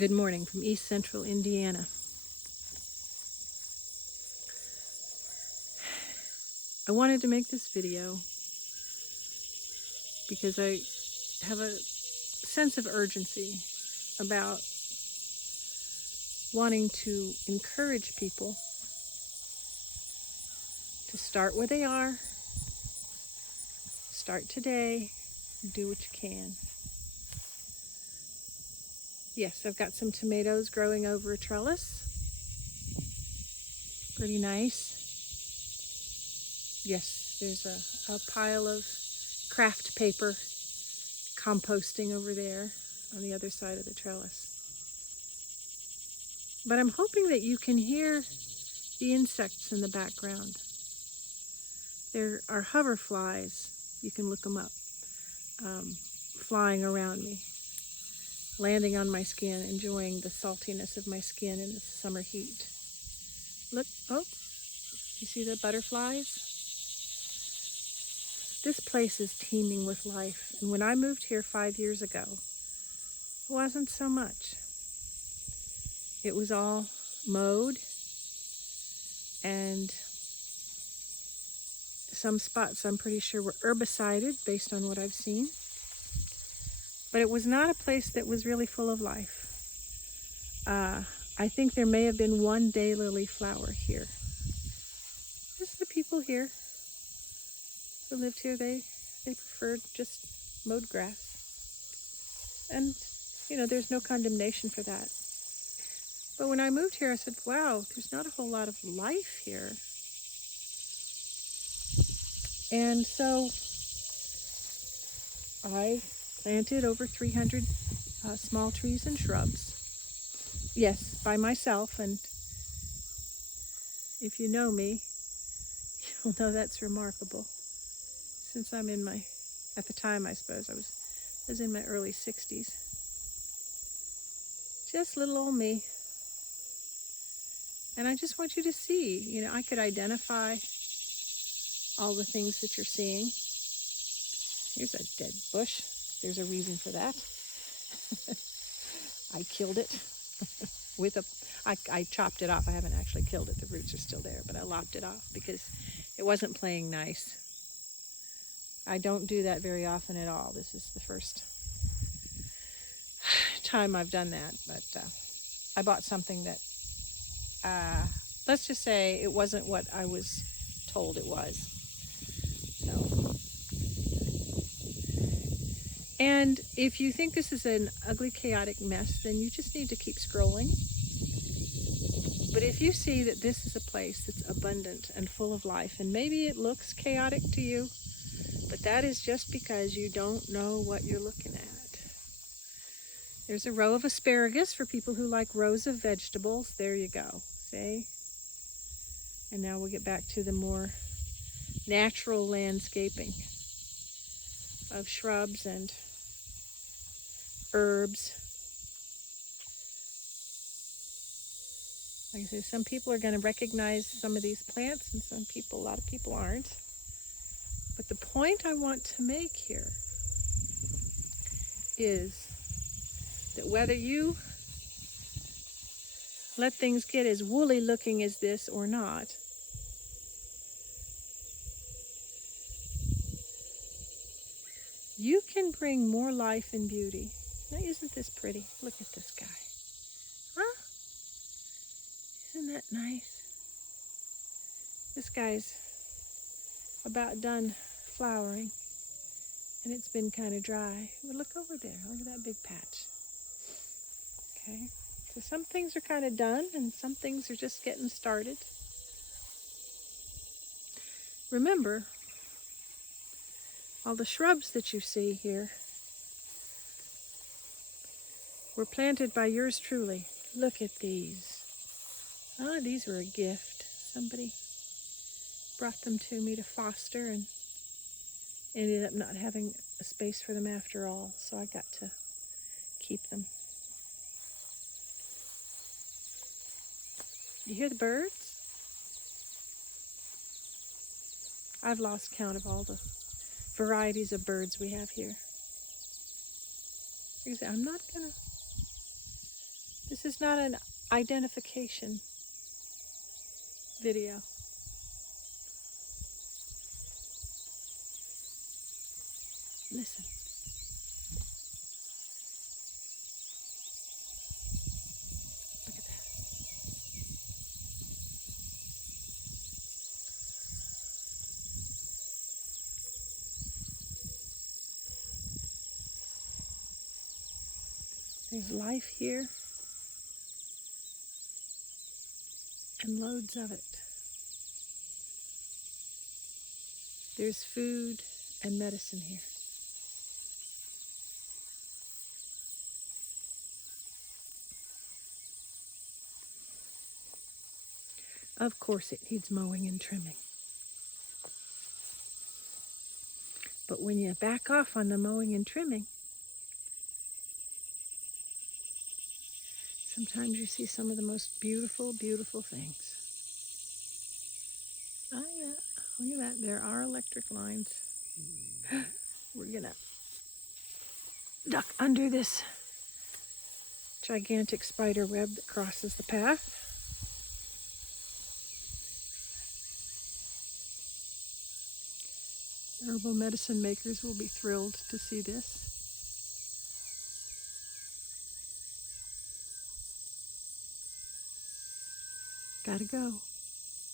Good morning from East Central Indiana. I wanted to make this video because I have a sense of urgency about wanting to encourage people to start where they are, start today, do what you can. Yes, I've got some tomatoes growing over a trellis. Pretty nice. Yes, there's a pile of craft paper composting over there on the other side of the trellis. But I'm hoping that you can hear the insects in the background. There are hoverflies, you can look them up, flying around me, landing on my skin, enjoying the saltiness of my skin in the summer heat. Look, oh, you see the butterflies? This place is teeming with life, and when I moved here 5 years ago, it wasn't so much. It was all mowed, and some spots I'm pretty sure were herbicided based on what I've seen. But it was not a place that was really full of life. I think there may have been one daylily flower here. Just the people here who lived here, they preferred just mowed grass. And, you know, there's no condemnation for that. But when I moved here, I said, wow, there's not a whole lot of life here. And so I planted over 300 small trees and shrubs. Yes, by myself, and if you know me, you'll know that's remarkable. Since I'm in my, at the time I suppose I was in my early 60s. Just little old me. And I just want you to see, you know, I could identify all the things that you're seeing. Here's a dead bush. There's a reason for that. I killed it with I chopped it off. I haven't actually killed it. The roots are still there, but I lopped it off because it wasn't playing nice. I don't do that very often at all. This is the first time I've done that, but I bought something that, let's just say it wasn't what I was told it was. So, and if you think this is an ugly, chaotic mess, then you just need to keep scrolling. But if you see that this is a place that's abundant and full of life, and maybe it looks chaotic to you, but that is just because you don't know what you're looking at. There's a row of asparagus for people who like rows of vegetables. There you go. See? And now we'll get back to the more natural landscaping of shrubs and herbs. Like I say, some people are going to recognize some of these plants, and some people, a lot of people aren't. But the point I want to make here is that whether you let things get as woolly looking as this or not, you can bring more life and beauty. Now, isn't this pretty? Look at this guy. Huh? Isn't that nice? This guy's about done flowering, and it's been kind of dry. But look over there. Look at that big patch. Okay. So some things are kind of done, and some things are just getting started. Remember, all the shrubs that you see here were planted by yours truly. Look at these. Oh, these were a gift. Somebody brought them to me to foster and ended up not having a space for them after all, so I got to keep them. You hear the birds? I've lost count of all the varieties of birds we have here. I'm not gonna This is not an identification video. Listen. Look at that. There's life here and loads of it. There's food and medicine here. Of course it needs mowing and trimming. But when you back off on the mowing and trimming, sometimes you see some of the most beautiful, beautiful things. Oh yeah, look at that. There are electric lines. We're gonna duck under this gigantic spider web that crosses the path. Herbal medicine makers will be thrilled to see this. Gotta go.